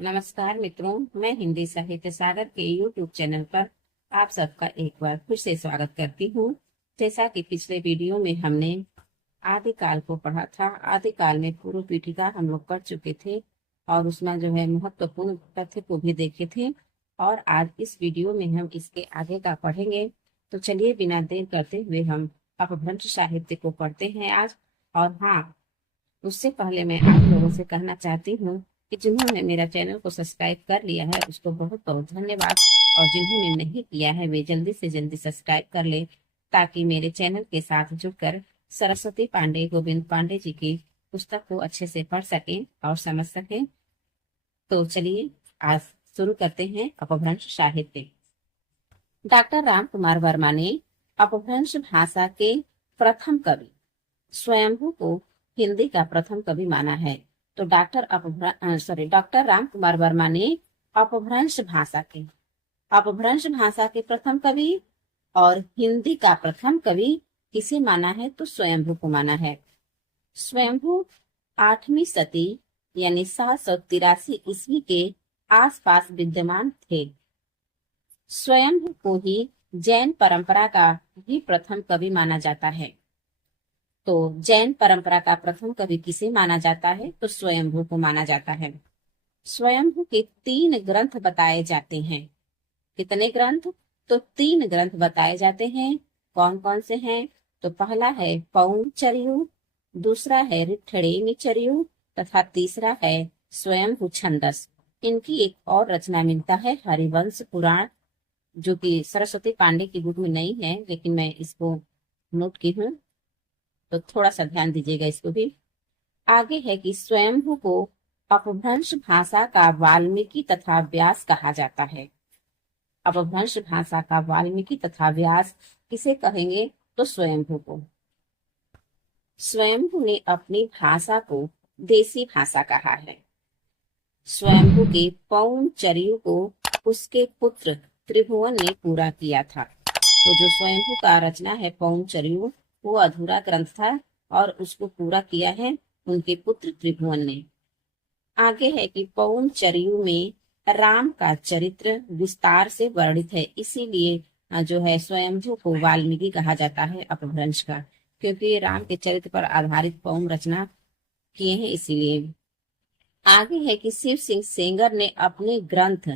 नमस्कार मित्रों, मैं हिंदी साहित्य सागर के YouTube चैनल पर आप सबका एक बार फिर से स्वागत करती हूँ। जैसा कि पिछले वीडियो में हमने आदिकाल को पढ़ा था, आदिकाल में पूर्व पीठिका हम लोग कर चुके थे और उसमें जो है महत्वपूर्ण तथ्य को भी देखे थे। और आज इस वीडियो में हम इसके आगे का पढ़ेंगे। तो चलिए बिना देर करते हुए हम अपभ्रंश साहित्य को पढ़ते हैं आज। और हाँ, उससे पहले मैं आप लोगों से कहना चाहती हूँ कि जिन्होंने मेरा चैनल को सब्सक्राइब कर लिया है उसको बहुत बहुत धन्यवाद, और जिन्होंने नहीं किया है वे जल्दी से जल्दी सब्सक्राइब कर ले, ताकि मेरे चैनल के साथ जुड़कर सरस्वती पांडे, गोविंद पांडे जी की पुस्तक को अच्छे से पढ़ सकें और समझ सकें। तो चलिए आज शुरू करते हैं अपभ्रंश साहित्य। डॉक्टर राम कुमार वर्मा ने अपभ्रंश भाषा के प्रथम कवि स्वयंभू को हिंदी का प्रथम कवि माना है। तो डॉक्टर राम कुमार वर्मा ने अपभ्रंश भाषा के प्रथम कवि और हिंदी का प्रथम कवि किसे माना है? तो स्वयंभू को माना है। स्वयंभू 8वीं सदी यानी 783 ईस्वी के आसपास विद्यमान थे। स्वयंभू को ही जैन परंपरा का भी प्रथम कवि माना जाता है। तो जैन परंपरा का प्रथम कवि किसे माना जाता है? तो स्वयंभू को माना जाता है। स्वयंभू के 3 ग्रंथ बताए जाते हैं। कितने ग्रंथ? तो 3 ग्रंथ बताए जाते हैं। कौन कौन से हैं? तो पहला है पौंचर्यु, दूसरा है ऋट्ठिणीचर्यु तथा तीसरा है स्वयंभू छंदस। इनकी एक और रचना मिलता है हरिवंश पुराण, जो कि सरस्वती पांडे की बुक में नहीं है, लेकिन मैं इसको नोट की हूँ, तो थोड़ा सा ध्यान दीजिएगा इसको भी। आगे है कि स्वयंभू को अपभ्रंश भाषा का वाल्मीकि तथा व्यास कहा जाता है। अपभ्रंश भाषा का वाल्मीकि तथा व्यास किसे कहेंगे? तो स्वयंभू को। स्वयंभू ने अपनी भाषा को देसी भाषा कहा है। स्वयंभू के पौंचर्यु को उसके पुत्र त्रिभुवन ने पूरा किया था। तो जो स्वयंभू का रचना है पौंचर्यु, वो अधूरा ग्रंथ था और उसको पूरा किया है उनके पुत्र त्रिभुवन ने। आगे है कि पौंचर्यु में राम का चरित्र विस्तार से वर्णित है, इसीलिए जो है स्वयंभू को वाल्मीकि कहा जाता है अपभ्रंश का, क्योंकि राम के चरित्र पर आधारित पौम रचना किए हैं, इसीलिए। आगे है कि शिव सिंह सेंगर ने अपने ग्रंथ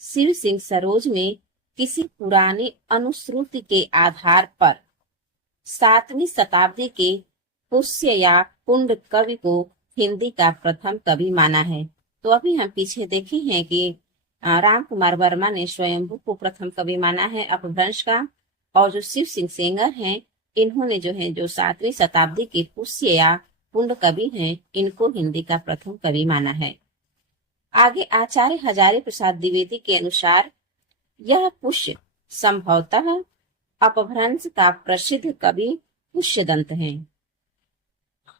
शिव सिंह सरोज में किसी पुरानी अनुश्रुति के आधार पर 7वीं शताब्दी के पुष्य या पुंड कवि को हिंदी का प्रथम कवि माना है। तो अभी हम पीछे देखे हैं कि राम कुमार वर्मा ने स्वयंभू को प्रथम कवि माना है अपभ्रंश का, और जो शिव सिंह सेंगर हैं, इन्होंने जो 7वीं शताब्दी के पुष्य या पुंड कवि हैं, इनको हिंदी का प्रथम कवि माना है। आगे आचार्य हजारी प्रसाद द्विवेदी के अनुसार यह पुष्य संभवतः अपभ्रंश का प्रसिद्ध कवि पुष्यदंत है।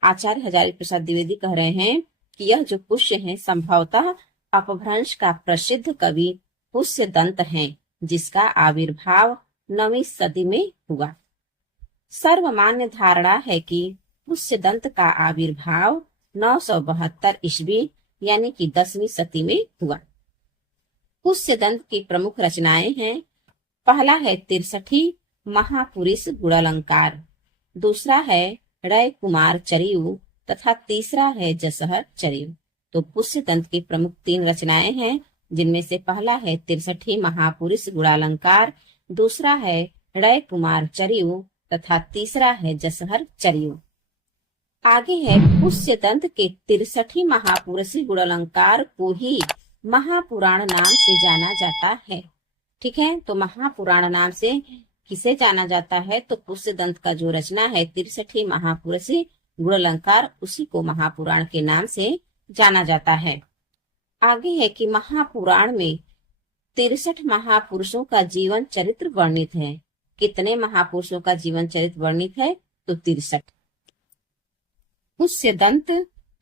आचार्य हजारी प्रसाद द्विवेदी कह रहे हैं कि यह जो पुष्य है संभवतः अपभ्रंश का प्रसिद्ध कवि पुष्यदंत है, जिसका आविर्भाव 9वीं सदी में हुआ। सर्वमान्य धारणा है कि पुष्यदंत का आविर्भाव 972 ईस्वी यानी कि 10वीं सदी में हुआ। पुष्यदंत की प्रमुख रचनाएं हैं। पहला है 63 महापुरुष गुणालंकार, दूसरा है रय कुमार चरियु तथा तीसरा है जसहर चरियु। तो पुष्यदंत की प्रमुख 3 रचनाएं हैं, जिनमें से पहला है 63 महापुरुष गुणालंकार, दूसरा है रय कुमार चरियु तथा तीसरा है जसहर चरियु। आगे है पुष्यदंत के 63 महापुरुष गुणालंकार को ही महापुराण नाम से जाना जाता है। ठीक है, तो महापुराण नाम से किसे जाना जाता है? तो पुष्यदंत का जो रचना है 63 महापुरुष गुणालंकार, उसी को महापुराण के नाम से जाना जाता है। आगे है कि महापुराण में 63 महापुरुषों का जीवन चरित्र वर्णित है। कितने महापुरुषों का जीवन चरित्र वर्णित है? तो 63। पुष्यदंत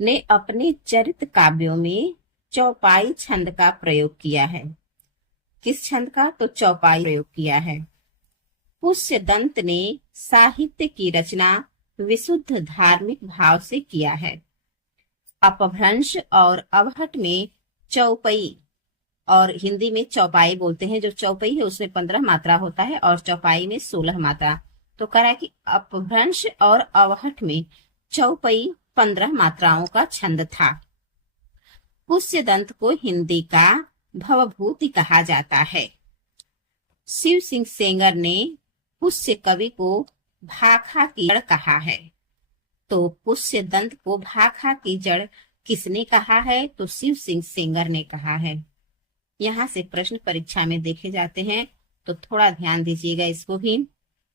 ने अपने चरित्र काव्यों में चौपाई छंद का प्रयोग किया है। किस छंद का? तो चौपाई प्रयोग किया है। पुष्यदंत ने साहित्य की रचना विशुद्ध धार्मिक भाव से किया है। अपभ्रंश और अवहट में चौपई, और हिंदी में चौपाई बोलते हैं। जो चौपई है उसमें 15 मात्रा होता है और चौपाई में 16 मात्रा। तो कह रहा है कि अपभ्रंश और अवहट में चौपई 15 मात्राओं का छंद था। पुष्य दंत को हिंदी का भवभूति कहा जाता है। शिव सिंह सेंगर ने पुष्य कवि को भाखा की जड़ कहा है। तो पुष्य दंत को भाखा की जड़ किसने कहा है? तो शिव सिंह सेंगर ने कहा है। यहाँ से प्रश्न परीक्षा में देखे जाते हैं, तो थोड़ा ध्यान दीजिएगा इसको भी।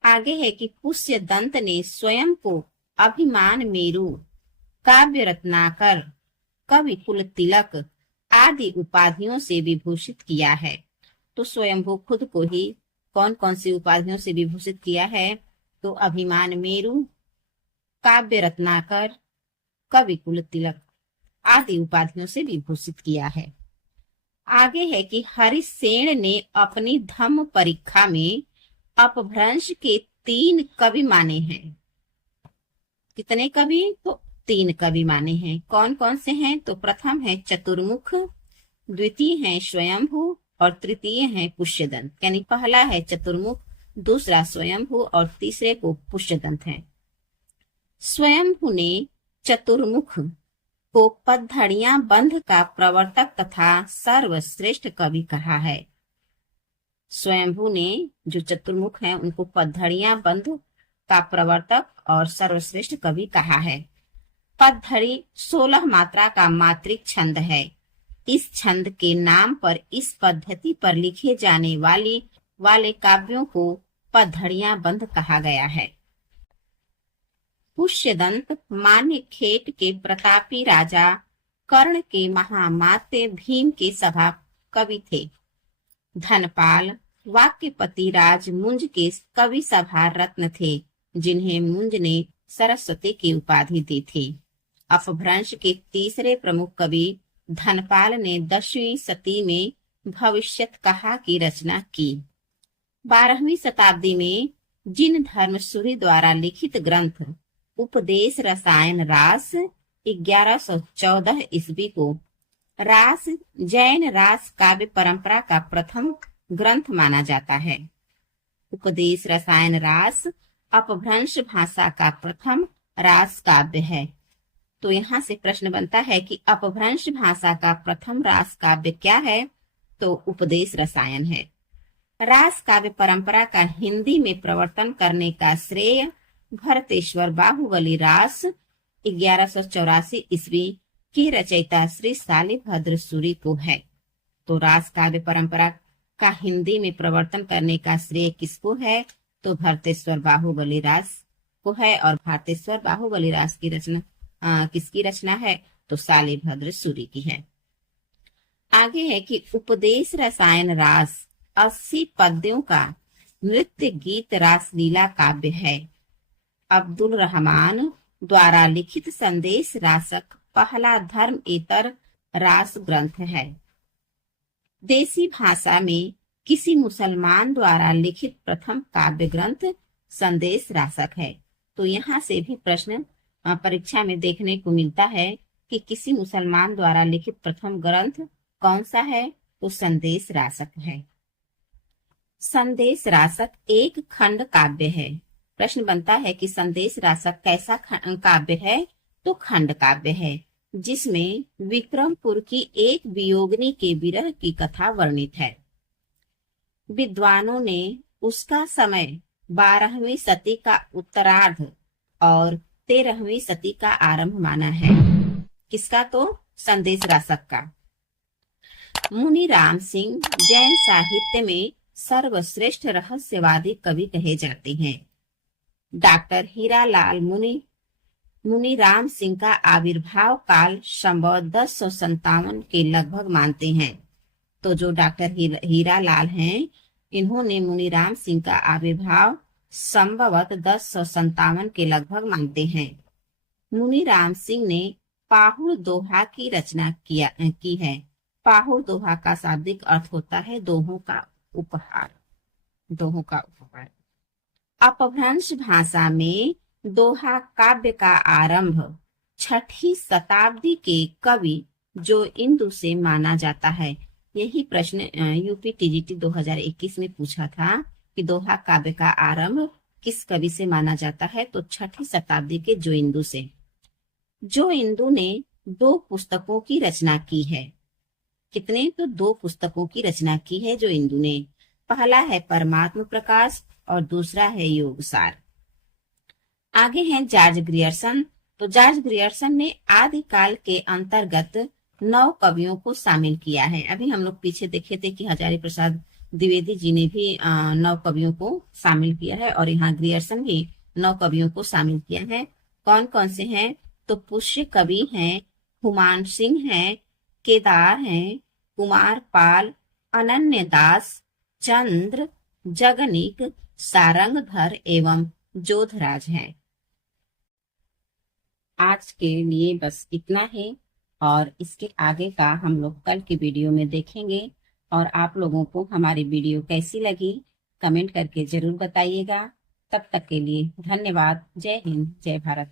आगे है कि पुष्य दंत ने स्वयं को अभिमान मेरु, काव्य रत्नाकर, कवि कुल तिलक आदि उपाधियों से विभूषित किया है। तो स्वयंभू खुद को ही कौन कौन सी उपाधियों से विभूषित किया है? तो अभिमान मेरु, काव्य रत्नाकर, कवि कुल तिलक आदि उपाधियों से विभूषित किया है। आगे है कि हरिसेन ने अपनी धम्म परीक्षा में अपभ्रंश के 3 कवि माने हैं। कितने कवि? तो 3 कवि माने हैं। कौन कौन से हैं? तो प्रथम है चतुर्मुख, द्वितीय है स्वयंभू और तृतीय है पुष्यदंत। यानी पहला है चतुर्मुख, दूसरा स्वयंभू और तीसरे को पुष्यदंत है। स्वयंभू ने चतुर्मुख को पद्धड़ियां बंध का प्रवर्तक तथा सर्वश्रेष्ठ कवि कहा है। स्वयंभू ने जो चतुर्मुख हैं उनको पद्धड़ियां बंध का प्रवर्तक और सर्वश्रेष्ठ कवि कहा है। पद्धड़ी 16 मात्रा का मात्रिक छंद है। इस छंद के नाम पर इस पद्धति पर लिखे जाने वाले काव्यों को पद्धड़ियां बंध कहा गया है। पुष्यदंत मान्य खेट के प्रतापी राजा कर्ण के महामात्य भीम के सभा कवि थे। धनपाल वाक्यपति राज मुंज के कवि सभा रत्न थे, जिन्हें मुंज ने सरस्वती की उपाधि दी थी। अपभ्रंश के तीसरे प्रमुख कवि धनपाल ने 10वीं शती में भविष्यत कहा की रचना की। 12वीं शताब्दी में जिन धर्मसूरी द्वारा लिखित ग्रंथ उपदेश रसायन रास 1114 ईस्वी को रास जैन रास काव्य परंपरा का प्रथम ग्रंथ माना जाता है। उपदेश रसायन रास अपभ्रंश भाषा का प्रथम रास काव्य है। तो यहाँ से प्रश्न बनता है कि अपभ्रंश भाषा का प्रथम रास काव्य क्या है? तो उपदेश रसायन है। रास काव्य परंपरा का हिंदी में प्रवर्तन करने का श्रेय भरतेश्वर बाहुबली रास 1184 ईस्वी के रचयिता श्री सालिभद्र सूरी को है। तो रास काव्य परंपरा का हिंदी में प्रवर्तन करने का श्रेय किसको है? तो भरतेश्वर बाहुबली रास को है। और भरतेश्वर बाहुबली रास की रचना किसकी रचना है? तो सालिभद्र सूरी की है। आगे है कि उपदेश रसायन रास 80 पद्यों का नृत्य गीत रासलीला काव्य है। अब्दुल रहमान द्वारा लिखित संदेश रासक पहला धर्मेतर रास ग्रंथ है। देसी भाषा में किसी मुसलमान द्वारा लिखित प्रथम काव्य ग्रंथ संदेश रासक है। तो यहाँ से भी प्रश्न परीक्षा में देखने को मिलता है कि किसी मुसलमान द्वारा लिखित प्रथम ग्रंथ कौन सा है? तो संदेश रासक है। संदेश रासक एक खंड काव्य है। प्रश्न बनता है कि संदेश रासक कैसा काव्य है? तो खंड काव्य है, जिसमें विक्रमपुर की एक वियोगिनी के विरह की कथा वर्णित है। विद्वानों ने उसका समय 12वीं शती का उत्तरार्ध और 13वीं शती का आरंभ माना है। किसका? तो संदेश रासक का। मुनि राम सिंह जैन साहित्य में सर्वश्रेष्ठ रहस्यवादी कवि कहे जाते हैं। डॉक्टर हीरालाल मुनि राम सिंह का आविर्भाव काल संवत 1057 के लगभग मानते हैं। तो जो डॉक्टर हीरालाल हैं, इन्होंने मुनि राम सिंह का आविर्भाव संभवत 1057 के लगभग मानते हैं। मुनि राम सिंह ने पाहुड़ दोहा की रचना की है। पाहुड़ दोहा का शाब्दिक अर्थ होता है दोहों का उपहार। दोहों का उपहार। अपभ्रंश भाषा में दोहा काव्य का आरंभ 6ठी शताब्दी के कवि जो इंदु से माना जाता है? यही प्रश्न यूपी टीजीटी 2021 में पूछा था कि दोहा काव्य का आरंभ किस कवि से माना जाता है? तो 6ठी शताब्दी के जो इंदु से। जो इंदु ने 2 पुस्तकों की रचना की है। कितने? तो 2 पुस्तकों की रचना की है जो इंदु ने। पहला है परमात्म प्रकाश और दूसरा है योगसार। आगे हैं जॉर्ज ग्रियर्सन। तो जॉर्ज ग्रियर्सन ने आदिकाल के अंतर्गत 9 कवियों को शामिल किया है। अभी हम लोग पीछे देखे थे कि हजारी प्रसाद द्विवेदी जी ने भी 9 कवियों को शामिल किया है और यहाँ ग्रियर्सन भी 9 कवियों को शामिल किया है। कौन कौन से हैं? तो पुष्य कवि हैं, हुमान सिंह हैं, केदार हैं, कुमार पाल, अनन्य दास, चंद्र, जगनिक, सारंगधर एवं जोधराज हैं। आज के लिए बस इतना ही और इसके आगे का हम लोग कल की वीडियो में देखेंगे। और आप लोगों को हमारी वीडियो कैसी लगी कमेंट करके जरूर बताइएगा। तब तक के लिए धन्यवाद। जय हिंद, जय भारत।